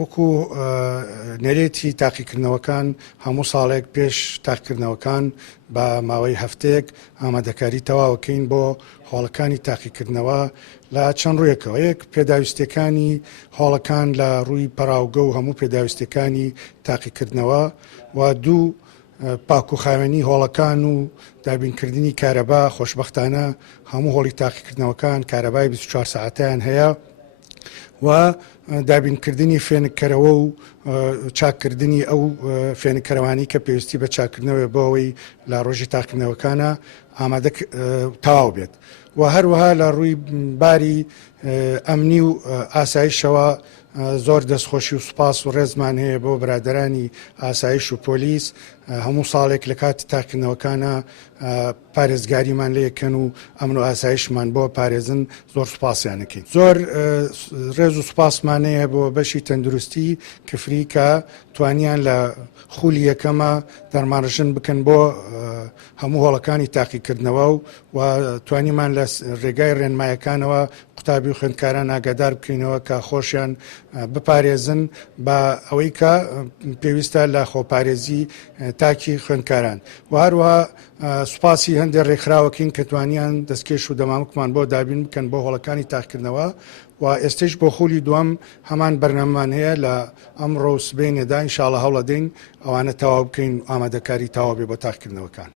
وەکو نێرێتی تاقیکردنەوەکان هەموو ساڵێک پێش تاقیکردنەوەکان بە ماوەی هەفتەیەک ئامادەکاری تەواوەکەین بۆ هۆڵەکانی تاقیکردنەوە لە چەند ڕوویەکەوە. یەک پێداویستەکانی هۆڵەکان لە ڕووی پەراوگە و هەموو پێداویستەکانی تاقیکردنەوە و دوو پاکوخاوێنی هۆڵەکان و دابینکردنی کارەبا. خۆشبەختانە هەموو هۆڵی تاقیکردنەوەکان کارەبای 24 ساعتیان هەیە و دابینکردنی فێنکەرەوە و چاکردنی ئەو فێنکەرەوانی کە پێویستی بە چاکردنەوە بۆ ئەوەی لە ڕۆژی تاقیکردنەوەکانە ئامادە تەواو بێت. و هەروەها لە ڕووی باری ئەمنی و ئاسایشەوە زۆر دەستخۆشی و سوپاس و ڕێزمان هەیە بۆ برادەرانی ئاسایش و پۆلیس. هەموو ساڵێک لە کاتی تاقیکردنەوەکانە پارێزگاریمان لێ یەکەن و ئەمن و ئاسایشمان بۆ پارێزن زۆر سوپاسیانەکەین. زۆر ڕێز و سوپاسمانەیە بۆ بەشی تەندروستی کفری کە توانیان لە خولی یەکەمە دەرمانڕژن بکەن بۆ هەموو هۆڵەکانی تاقیکردنەوە و توانیمان لە ڕێگای ڕێنمایەکانەوە قوتابی و خوێندکاران ئاگادار بکەینەوە کە خۆشیان بپارێزن بە ئەوەی کە پێویستە لە خۆپارێزی تاکی خوێندکاران. و هەروەها سوپاسی هەندێک ڕێکخراوەکەین کە توانیان دەستکێش و دەمامکمان بۆ دابین بکەن بۆ هۆڵەکانی تاقیکردنەوە و ئێستش بۆ خولی دووەم هەمان بەرنامەمان هەیە لە ئەمڕۆ سبەینێدا ئینشاڵڵا هەوڵەدەین ئەوانە تەواو بکەین ئامادەکاری تەواو بێ بۆ تاقیکردنەوەکان.